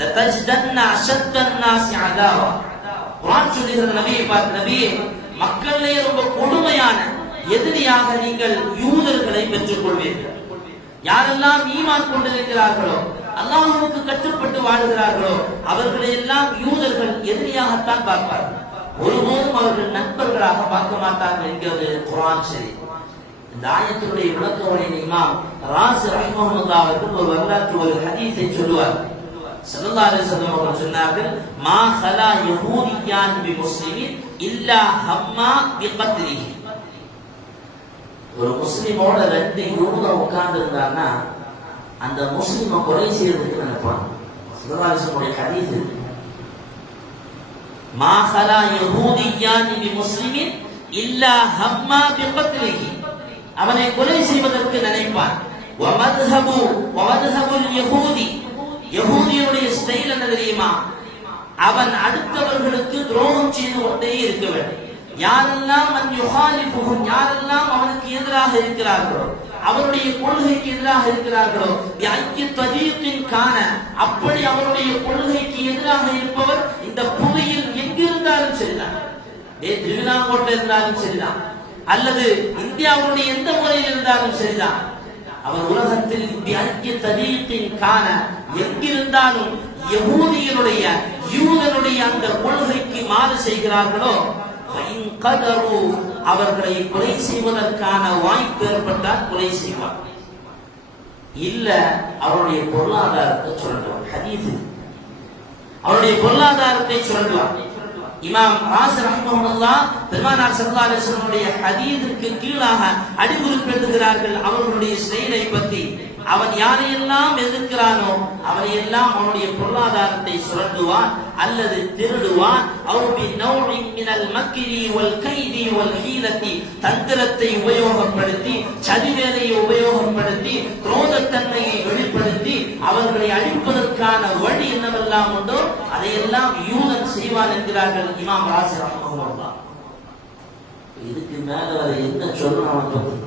லதஜ்தன்ன அஷத்தன் நாஸி அதாவா. குர்ஆன் சொல்லுகிறது நபியை பார்த்து, நபியே மக்களிலே ரொம்ப கொடுமையான எதிரியாக நீங்கள் யூதர்களை பெற்றுக் கொள்வீர்கள். யாரெல்லாம் ஈமான் கொண்டிருக்கிறார்களோ, அல்லாஹ்வுக்கு கட்டுப்பட்டு வாழுகிறார்களோ, அவர்களை எல்லாம் யூதர்கள் எதிரியாகத்தான் பார்ப்பார்கள். ஒருபோதும் அவர்கள் நண்பர்களாக பார்க்க மாட்டார்கள் என்கிறது குர்ஆன் ஷரீஃப். இந்த ஆயத்தினுடைய விளக்கவுரை இமாம் ராஸி ரஹ்மஹுல்லாஹ் அவர்கள் ஒரு வரலாற்று ஒரு ஹதீஸை சொல்லுவார். ஸல்லல்லாஹு அலைஹி வஸல்லம் அவர்கள் சொன்னார்கள், மா ஹலா யஹூதியான் பி முஸ்லிமின் இல்லா ஹம்மா பி கத்லிஹி. ஒரு முஸ்லிமோட ரெண்டு யூதர் உட்கார்ந்து இருந்தாங்கன்னா அந்த முஸ்லிமை கொலை செய்யறதுக்கு நினைப்பாங்க. ஸல்லல்லாஹு அலைஹி வஸல்லம் ஹதீஸ், மா ஹலா யஹூதியான் பி முஸ்லிமின் இல்லா ஹம்மா பி கத்லிஹி. அவனை கொலை செய்வதற்கு நினைப்பான். வமத்ஹபுல் யஹூதி, யஹூதியுடைய ஸ்டைல் என்ன தெரியுமா? அவன் அடுத்தவர்களுக்கு துரோகம் செய்து கொண்டே இருக்க வேண்டும். யாரெல்லாம் யாரெல்லாம் அவனுக்கு எதிராக இருக்கிறார்களோ, அவருடைய கொள்கைக்கு எதிராக இருக்கிறார்களோ, அப்படி அவருடைய கொள்கைக்கு எதிராக இருப்பவர் இந்த புவியில் எங்கிருந்தாலும் சரிதான், திருவிழாங்கோட்டில் இருந்தாலும் சரிதான், அல்லது இந்தியாவுடைய எந்த முறையில் இருந்தாலும் சரிதான், அவர் உலகத்தில் எங்கிருந்தாலும் யஹூதியனுடைய யூதனுடைய அந்த கொள்கைக்கு மாறு செய்கிறார்களோ, அவர்களை கொலை செய்வதற்கான வாய்ப்பு ஏற்பட்டால் கொலை செய்வார். இல்ல அவருடைய பொருளாதாரத்தை சொல்றார். ஹதீஸ் அவருடைய பொருளாதாரத்தை சொல்றார். இமாம் ராஸி ரஹ்மஹுல்லாஹ் பெருமானார் ஸல்லல்லாஹு அலைஹி வஸல்லம் ஹதீஸுக்கு கீழாக அடிகுறிப்பிடுகிறார்கள் அவர்களுடைய ஸ்டைலை பற்றி. அவன் யாரையெல்லாம் எதிர்க்கிறானோ அவனையெல்லாம் அவனுடைய பொருளாதாரத்தை சுரண்டுவான் அல்லது திருடுவான். தந்திரத்தை உபயோகப்படுத்தி, சதிவேலையை உபயோகப்படுத்தி, குரோதத்தன்மையை வெளிப்படுத்தி அவர்களை அழிப்பதற்கான வழி என்னவெல்லாம் உண்டோ அதையெல்லாம் யூதன் செய்வான் என்கிறார்கள் இமாம் ராஸி ரஹ்மஹுல்லாஹ். இதுக்கு மேல என்ன சொல்லணும்?